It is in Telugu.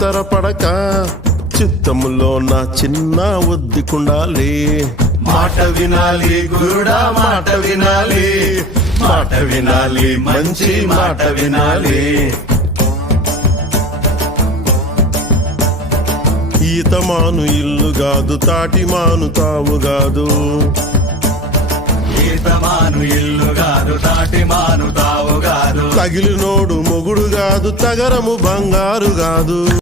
తరపడక చిత్తములో నా చిన్న ఒద్దికుండాలి. మాట వినాలి గురుడా, మాట వినాలి, మాట వినాలి, మంచి మాట వినాలి. ఈతమాను ఇల్లు గాదు, తాటి మాను తావు గాదు. ఈతమాను ఇల్లు గాదు, తాటి మాను తావు గాదు. తగిలినోడు మొగుడు గాదు, తగరము బంగారు గాదు.